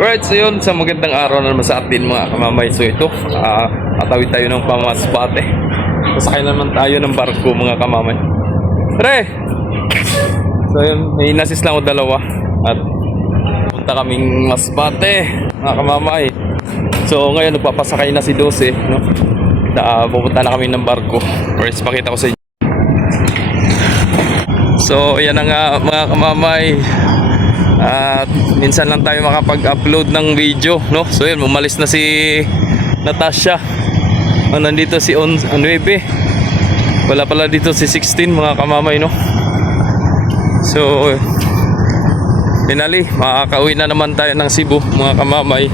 Alright, so yun, sa magandang araw na naman sa atin mga kamamay. So ito, atawid tayo ng Masbate. Sasakay naman tayo ng barko mga kamamay. Pre! So yun, may inasis lang o dalawa. At punta kaming Masbate mga kamamay. So ngayon, nagpapasakay na si Dose, no? Pupunta na kami ng barko. Alright, pakita ko sa inyo. So yan na nga mga kamamay. At minsan lang tayo makapag-upload ng video, no? So yun, umalis na si Natasha. Nandito si 9. Wala pala dito si 16 mga kamamay, no? So finally, makakauwi na naman tayo ng Cebu mga kamamay.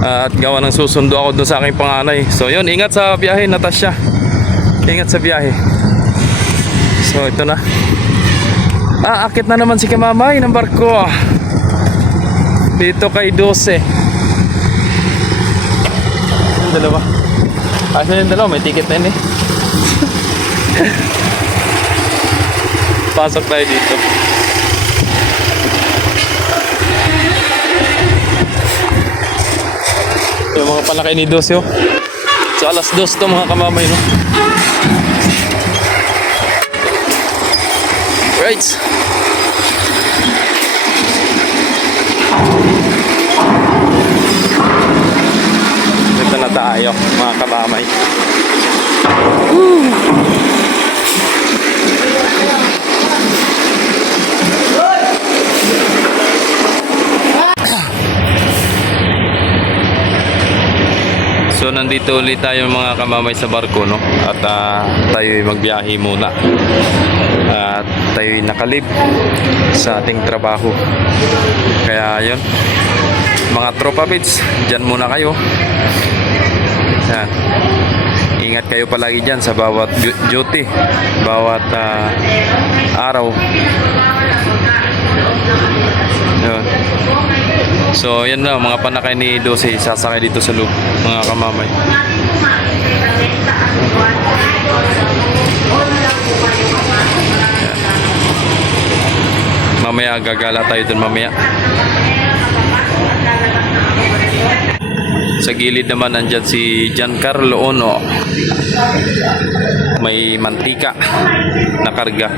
At gawa ng susundo ako doon sa aking panganay. So yun, ingat sa biyahe Natasha. Ingat sa biyahe. So ito na. Akit na naman si kamamay ng barko dito kay 12. Yung dalawa. Asan yung dalawa? May ticket na yun eh. Pasok tayo dito. Yung mga palakay ni 12 oh. So alas 2 to mga kamamay, no? Right. Ito na tayo mga kamamay. So nandito ulit tayo mga kamamay sa barko, no? At tayo'y magbiyahe muna. At tayo'y nakalib sa ating trabaho. Kaya yun, mga tropa bits, dyan muna kayo. Yan. Ingat kayo palagi dyan sa bawat duty, bawat araw. Yun. So yan na, mga panakay ni 12 sasakay dito sa loob mga kamamay. Yan. Mamaya gagala tayo dun mamaya. Sa gilid naman andyan si Giancarlo Ono. May mantika na karga.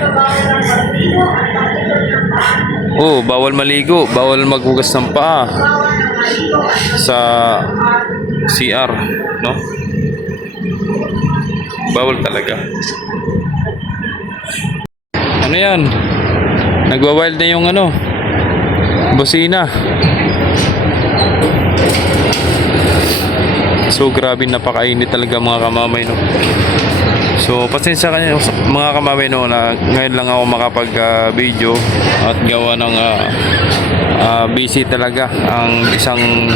Oh, bawal maligo, bawal maghugas ng paa sa CR, no? Bawal talaga. Ano yan? Nagwa-wild na yung ano, busina. So grabe, napakainit talaga mga kamamay, no? So pasensya kayo mga kamamay, no, na ngayon lang ako makapag video at gawa ng busy talaga ang isang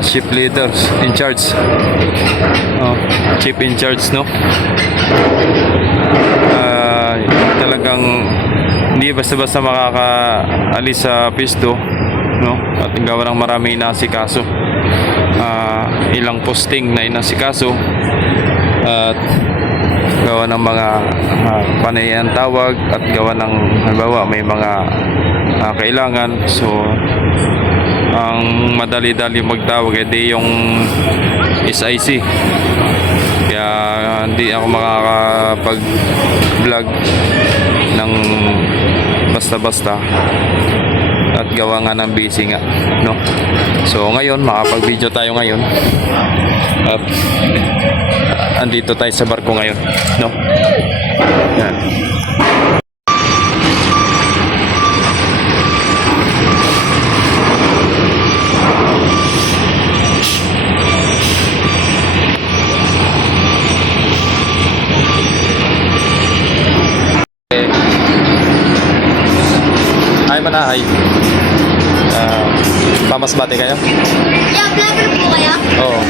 ship leaders in charge, chief in charge, no? Talagang hindi basta-basta makakaalis sa pisto, no? At gawa ng marami inasikaso, ilang posting na inasikaso at gawa ng mga panayan tawag at gawa ng halimbawa may mga kailangan. So ang madali-dali magtawag edi yung SIC, kaya hindi ako makakapag vlog ng basta-basta at gawa nga ng busy nga, no? So ngayon makapag video tayo ngayon at andito tayo sa barko ngayon, no? Yan. Hi manahay. Pamasbate kayo? Yeah, vlogger po kayo? Oo.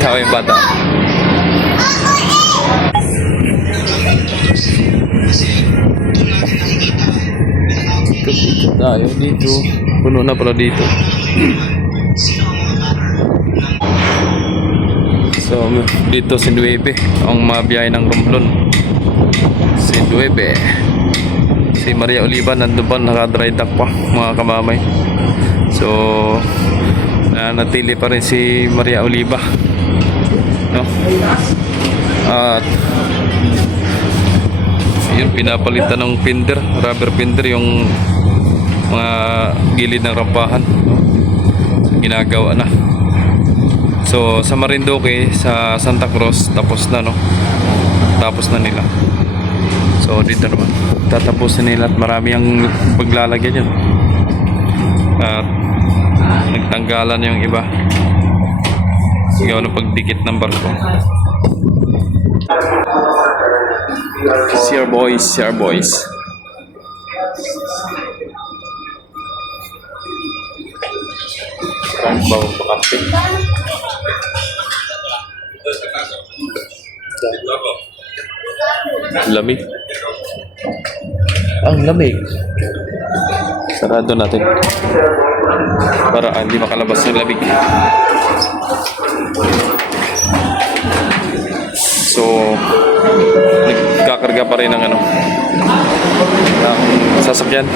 Tawa yung bata. Ikot-ikot tayo dito. Puno na pala dito. So dito si 9 ang mabiyahe ng Romblon. Si 9. Si Maria Oliva nandun pa, naka-dry dock pa mga kamamay. So natili pa rin si Maria Oliva, no? At yun, pinapalitan ng pinder, rubber pinder, yung mga gilid ng rampahan, no? Ginagawa na. So sa Marinduque, sa Santa Cruz, tapos na, no? Tapos na nila. So dito naman tatapusin nila at marami ang paglalagyan yun. At nagtanggalan yung iba gawa ng pagdikit ng barko. CR boys. Ang bawang pakapit. Lamig. Ang lamig. Sarado natin para hindi makalabas ng lamig. So nagkakarga pa rin ng ng sasakyan.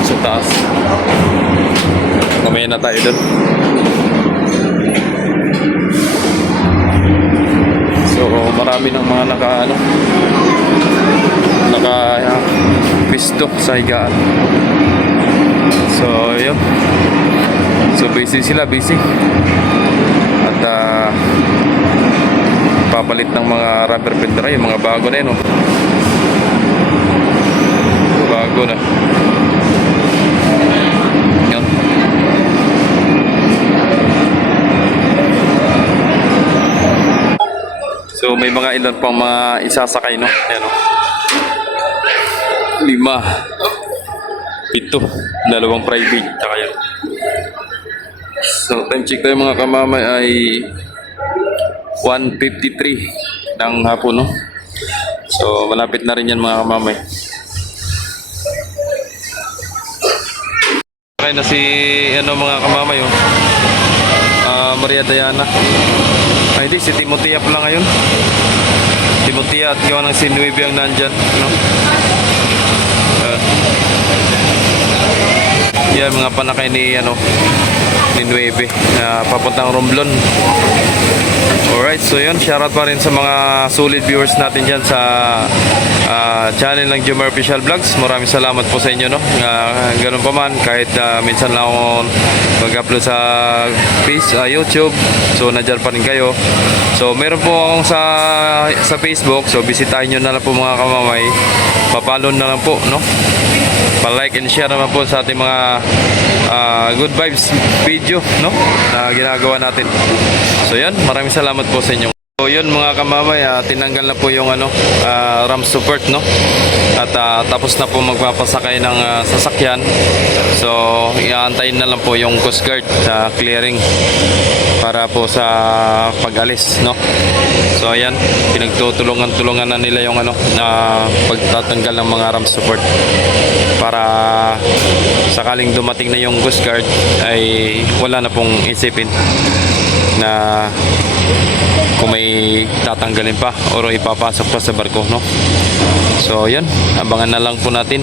Sa taas. Mamaya na tayo doon. So marami ng mga naka pisto sa higaan. So yun. So busy. At papalit ng mga rubber pinder, yung mga bago na yun, oh. Bago na. Yan. So may mga ilan pang mga isasakay, no? Ayan, oh. 5, 7, 2 private, tsaka yan. So time check tayo mga kamamay ay 1:53 ng hapon, no? So malapit na rin yan mga kamamay. Okay na si mga kamamay, oh. Maria Diana. Ay hindi, si Timotea pala ngayon. Timotea at gawa ng si Nueve ang nandyan, no? Yan mga panakay ni ni Nueve na papuntang Romblon. Alright, so yun, shoutout pa rin sa mga solid viewers natin dyan sa channel ng Jomar Official Vlogs. Maraming salamat po sa inyo, no? Ganun pa man, kahit minsan lang ako mag-upload sa YouTube, so nandyan pa rin kayo. So meron po akong sa Facebook, so bisitahin nyo na lang po mga kamamay, papalo na lang po, no? Pa-like and share naman po sa ating mga good vibes video, no, na ginagawa natin. So yan, maraming salamat po sa inyo. So yun mga kamamay, tinanggal na po yung ram support, no, at tapos na po magpapasakay ng sasakyan. So iaantayin na lang po yung Coast Guard sa clearing para po sa pag-alis, no. So ayan, pinagtutulungan na nila yung pagtatanggal ng mga ram support para sakaling dumating na yung Coast Guard ay wala na pong isipin na kung may tatanggalin pa o ipapasok pa sa barko, no. So yan, abangan na lang po natin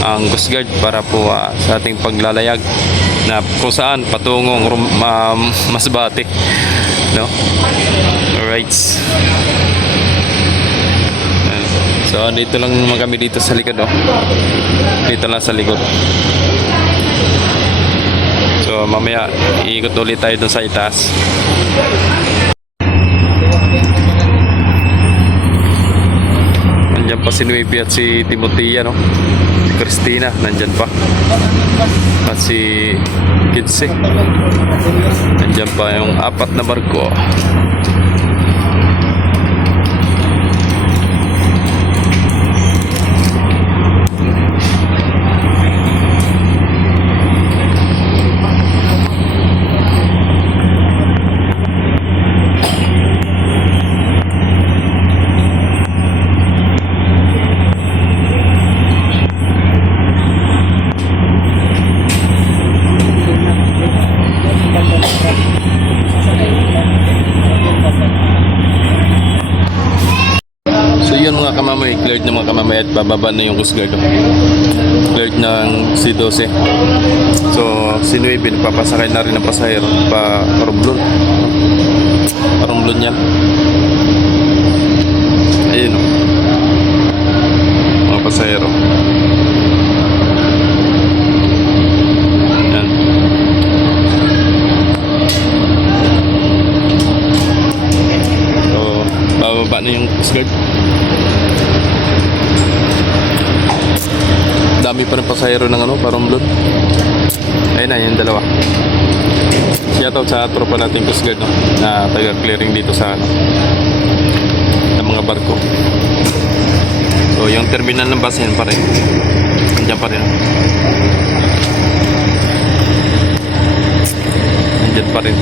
ang Coast Guard para po sa ating paglalayag na kung saan patungong Masbate, no. Alright. So dito lang naman kami dito sa likod, oh. Dito lang sa likod. So mamaya iikot ulit tayo doon sa itaas. Nandiyan pa si Nueve at si Timotea, no? Si Christina nandyan pa. At si Kidse. Nandyan pa yung 4 na barko. yun mga kamamay, cleared na mga kamamay at bababa na yung Coast Guard. Cleared ng C-12. So, si 9 papasakay na rin ng pasahero pa Romblon. Romblon yan. Ayun o. Mga pasahero. Yan. So, bababa na yung Coast Guard. Dami pa ng pasahero ng ano, Romblon. Ayun na, yung dalawa. Shoutout sa tropa natin Coast Guard, no? Na taga-clearing dito sa ano, ng mga barko. So, yung terminal ng bus yan pa rin. Nandiyan pa rin. Nandiyan pa rin.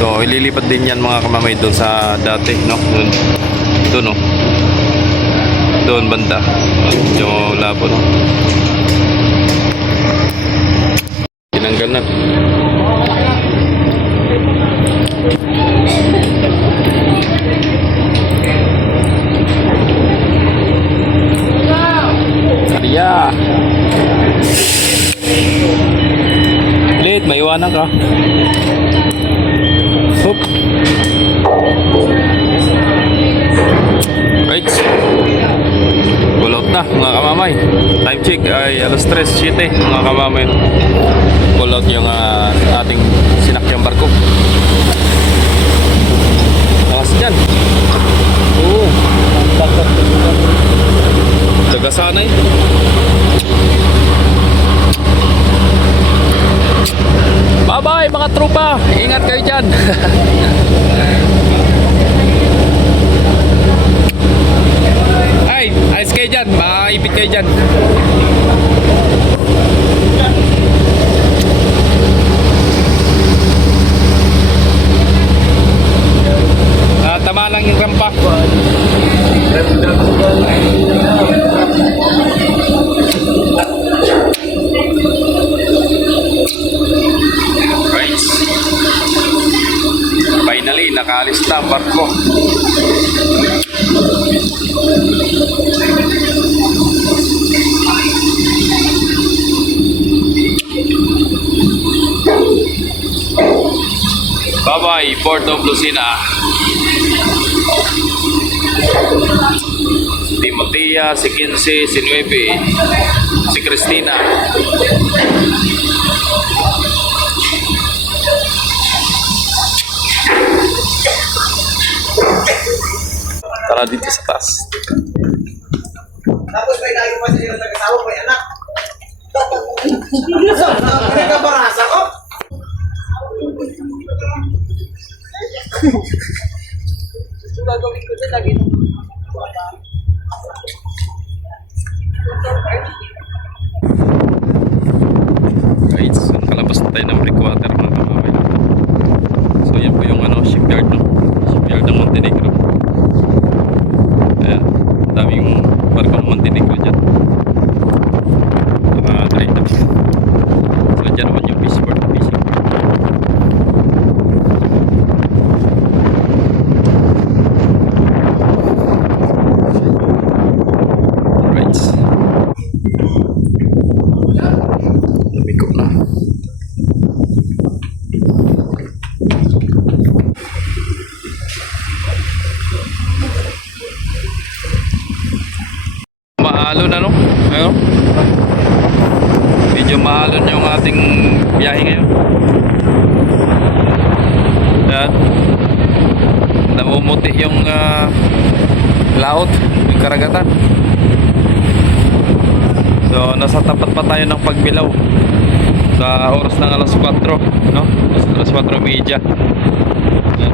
So, ililipat din yan mga kamamay doon sa dati, no? Doon, no? Doon banda. Yung labo, no? Tinanggal na. Arya. Late, may iwanan ka. Hop. Right. Pull out na mga kamamay. Time check ay alas 3:07 mga kamamay. Pull out yung ating sinakyang barko. Takas dyan. Oo. Tagasanay. Bye bye mga tropa. Ingat kayo dyan. Ay, ayos kayo dyan. Maipit kayo dyan. Tama lang yung rampa. Right. Finally, nakaalis na ang barko. Bye-bye, Port of Lucena. Si Matia, si 15, si 9, si Cristina. Tara dito sa taas. Tapos may lagi pa sila nag-asawa, may anak. Kaya ka barasa ko? Gagawin ko dyan lagi nung Guys, so nakalabas na tayo ng breakwater mga kamamay. So yan po yung ano, shipyard, no? Shipyard ng Montenegro. Ayan, daming barko ng Montenegro dyan. Mga dry dock. So dyan naman yung fishing port. Right. Lumiko na. Mahalo na, no? Ayun. Medyo mahalon yung ating biyahe ngayon. Ayan. Namumuti yung laot, yung karagatan. So, nasa tapat pa tayo ng Pagbilao sa oras ng alas 4, no? Alas 4:30. Ayan.